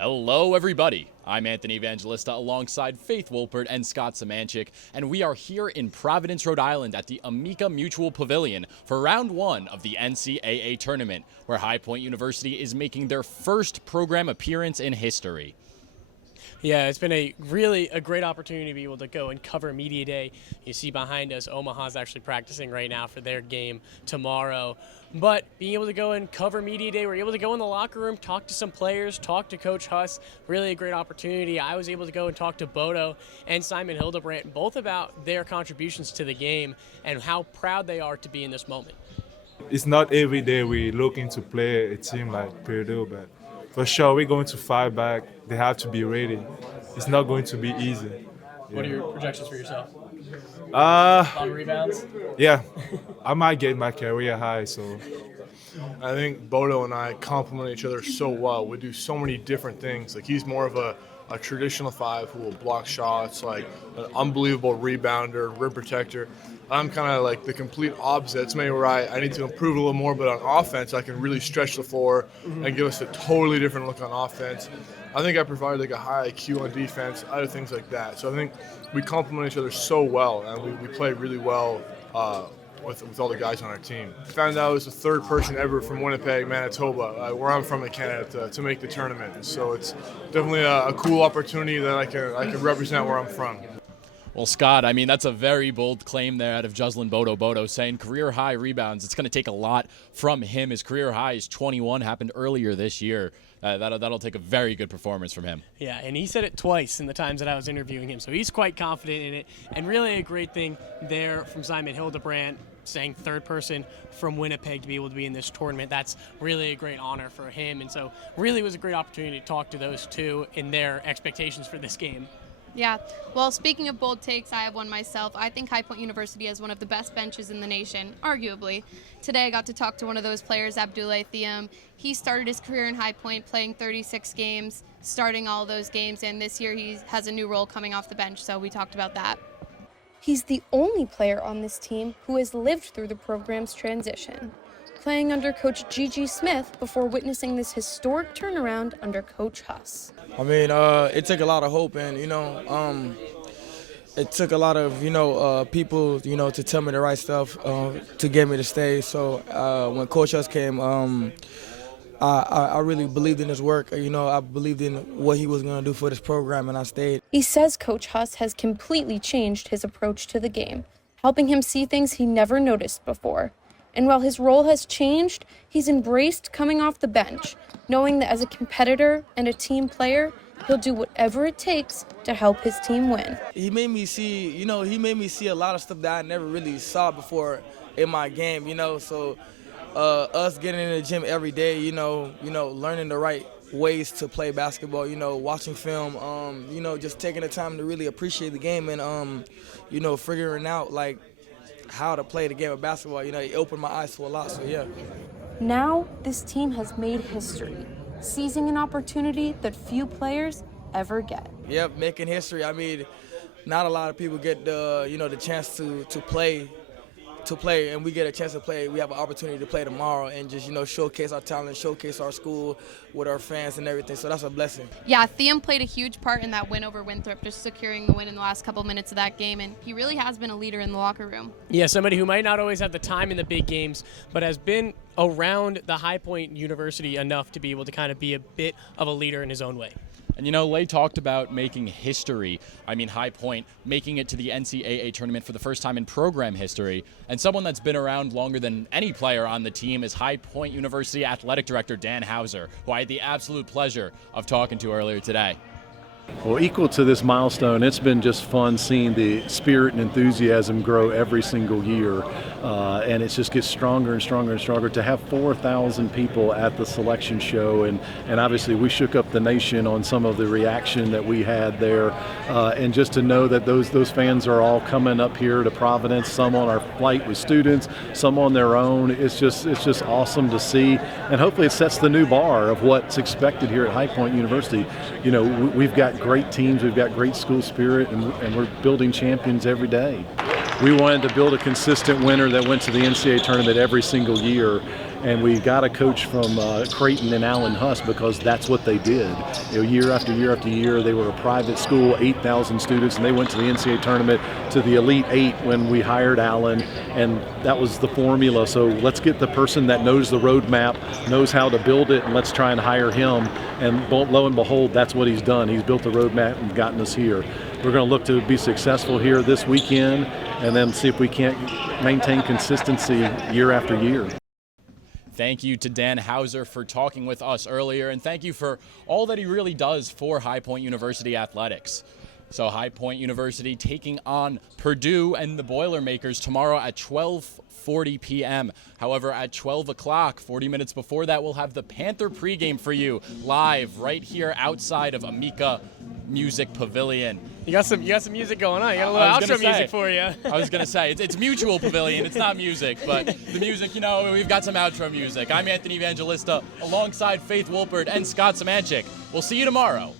Hello, everybody. I'm Anthony Evangelista alongside Faith Wolpert and Scott Semanchik, and we are here in Providence, Rhode Island at the Amica Mutual Pavilion for round one of the NCAA Tournament, where High Point University is making their first program appearance in history. Yeah, it's been a great opportunity to be able to go and cover Media Day. You see behind us, Omaha's actually practicing right now for their game tomorrow. But being able to go and cover Media Day, we're able to go in the locker room, talk to some players, talk to Coach Huss. Really a great opportunity. I was able to go and talk to Bodo and Simon Hildebrandt, both about their contributions to the game and how proud they are to be in this moment. It's not every day we're looking to play a team like Purdue, but for sure we're going to fight back. They have to be ready. It's not going to be easy. What are your projections for yourself? On rebounds? Yeah, I might get my career high, so. I think Bodo and I complement each other so well. We do so many different things. Like, he's more of a traditional five who will block shots, like an unbelievable rebounder, rim protector. I'm kind of like the complete opposite. It's maybe where I need to improve a little more, but on offense, I can really stretch the floor and give us a totally different look on offense. I think I provide like a high IQ on defense, other things like that. So I think we complement each other so well, and we play really well with all the guys on our team. I found out I was the third person ever from Winnipeg, Manitoba, where I'm from in Canada, to make the tournament. So it's definitely a cool opportunity that I can represent where I'm from. Well, Scott, I mean, that's a very bold claim there out of Jocelyn Bodo saying career high rebounds. It's going to take a lot from him. His career high is 21, happened earlier this year. That'll take a very good performance from him. Yeah, and he said it twice in the times that I was interviewing him, so he's quite confident in it. And really a great thing there from Simon Hildebrandt, saying third person from Winnipeg to be able to be in this tournament. That's really a great honor for him, and so really was a great opportunity to talk to those two in their expectations for this game. Yeah, well, speaking of bold takes, I have one myself. I think High Point University has one of the best benches in the nation, arguably. Today I got to talk to one of those players, Abdoulaye Thiam. He started his career in High Point playing 36 games, starting all those games, and this year he has a new role coming off the bench, so we talked about that. He's the only player on this team who has lived through the program's transition, playing under Coach Gigi Smith before witnessing this historic turnaround under Coach Huss. I mean, it took a lot of hope, and it took a lot of people to tell me the right stuff to get me to stay. So when Coach Huss came, I really believed in his work. I believed in what he was going to do for this program, and I stayed. He says Coach Huss has completely changed his approach to the game, helping him see things he never noticed before. And while his role has changed, he's embraced coming off the bench, knowing that as a competitor and a team player, he'll do whatever it takes to help his team win. He made me see a lot of stuff that I never really saw before in my game, So us getting in the gym every day, learning the right ways to play basketball, watching film, just taking the time to really appreciate the game and, figuring out, how to play the game of basketball. It opened my eyes to a lot, so yeah. Now, this team has made history, seizing an opportunity that few players ever get. Yep, making history. I mean, not a lot of people get the chance to play, and we get a chance to play. We have an opportunity to play tomorrow and just, showcase our talent, showcase our school with our fans and everything. So that's a blessing. Yeah, Thiam played a huge part in that win over Winthrop, just securing the win in the last couple minutes of that game, and he really has been a leader in the locker room. Yeah, somebody who might not always have the time in the big games, but has been around the High Point University enough to be able to kind of be a bit of a leader in his own way. And Lay talked about making history. I mean, High Point making it to the NCAA tournament for the first time in program history. And someone that's been around longer than any player on the team is High Point University Athletic Director Dan Hauser, who I had the absolute pleasure of talking to earlier today. Well, equal to this milestone, it's been just fun seeing the spirit and enthusiasm grow every single year. And it just gets stronger and stronger and stronger. To have 4,000 people at the selection show, and obviously we shook up the nation on some of the reaction that we had there. And just to know that those fans are all coming up here to Providence, some on our flight with students, some on their own. It's just awesome to see. And hopefully it sets the new bar of what's expected here at High Point University. We've got great teams, we've got great school spirit, and we're building champions every day. We wanted to build a consistent winner that went to the NCAA tournament every single year, And we got a coach from Creighton and Allen Huss because that's what they did. Year after year after year, they were a private school, 8,000 students, and they went to the NCAA Tournament, to the Elite Eight when we hired Allen, and that was the formula. So let's get the person that knows the roadmap, knows how to build it, and let's try and hire him. And lo and behold, that's what he's done. He's built the roadmap and gotten us here. We're going to look to be successful here this weekend and then see if we can't maintain consistency year after year. Thank you to Dan Hauser for talking with us earlier, and thank you for all that he really does for High Point University athletics. So High Point University taking on Purdue and the Boilermakers tomorrow at 12:40 p.m. However, at 12 o'clock, 40 minutes before that, we'll have the Panther pregame for you live right here outside of Amica Music Pavilion. You got some music going on. You got a little outro music for you. I was going to say, it's Mutual Pavilion. It's not music, but the music, we've got some outro music. I'm Anthony Evangelista alongside Faith Wolpert and Scott Semanchik. We'll see you tomorrow